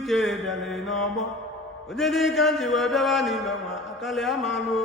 ike bịara n'ọgbọ onye dịka nji wee bịaba n'ime nwa akali amalụ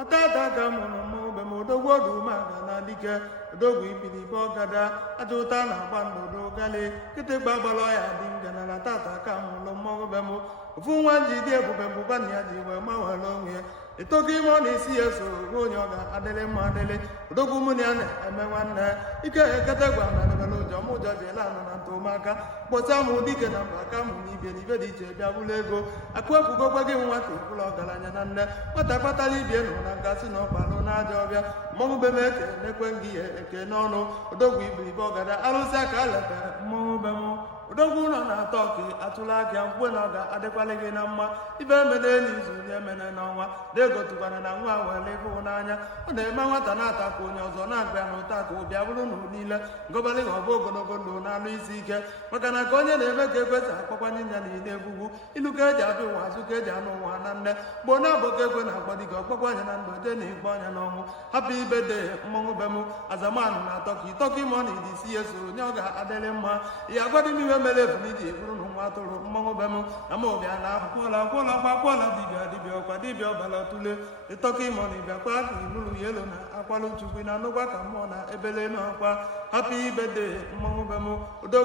atata ka mụrụ mmụọ be m odogwu odumaga na dike odogwu ibilibe ọgada aja ụta na-agba ndụdụ gali kịtịkpa gbara ya dị nganara tata ka mụrụ mmọnwụ be m ofu nwa ji dị ebube mbụba na ya ji wee gbanwere onwe ya etogo ime ọ na-esi ya so ruo onye ọ ga-adịrị mma adịrị odogwu mụ na ya na-eme nwanne ike ekete gwa na debere ụjọ m ụjọ ji ele anọ na ntụmaka kpọta mụ dike na mba aka mụ na ibe dị iche bịa bụrụ ego akụ ekwugokwa gị nwata ịbụrụ ọgaranya na nne nwata kpatara ibie nụ na ngasị na ọkpalụ na aja ọbịa mmọnwụ be m eke na-ekwe gị ya eke n'ọnụ odogwu ibiribe ọgada arụsị aka letere mmọnwụ be m odogwu ụlọ na-atọ ọkị atụla aka nkwe na ọ ga-adịkwalị gị na mma ibe emene n'izu onye emene n'ọnwa na-egotụkwana na nwa were ịbụ n'anya ọ na-eme nwata na-atakwa onye ọzọ na-agba ya n'ụta ka ụbịa bụrụ na niile ngọbalị ma ọ bụ ogologo ndụ na-alụ isi ike maka na ka onye na-eme ka ekwesị akpakwanye nya na ile egwugwu ilu ka eji abịa ụwa azụ ka eji anụ ụwa na nne gboo na-abụ ka ekwe na-agbadi gị ọkpakwanye na ndụ jee na igbe ọnya n'ọnwụ hapụ ibe de mmọnwụ be m azamanụ na atọka ịtọka ime ọ na idi isi ya so onye ọ ga-adịrị mma ya agwadi m ihe mere efu n'iji eburu na nwa atụrụ mmọnwụ be m na ma ụbịa na akwụkwọla dibịa ọkwa dibịa ọbara tụle ịtọka ime ọ na ịbịa kwa ka inuru ya elu na akwalụ chukwu na anụgwa ka mmụọ na ebele n'ọkwa hapụ ibe de mmọnwụ be m odogwu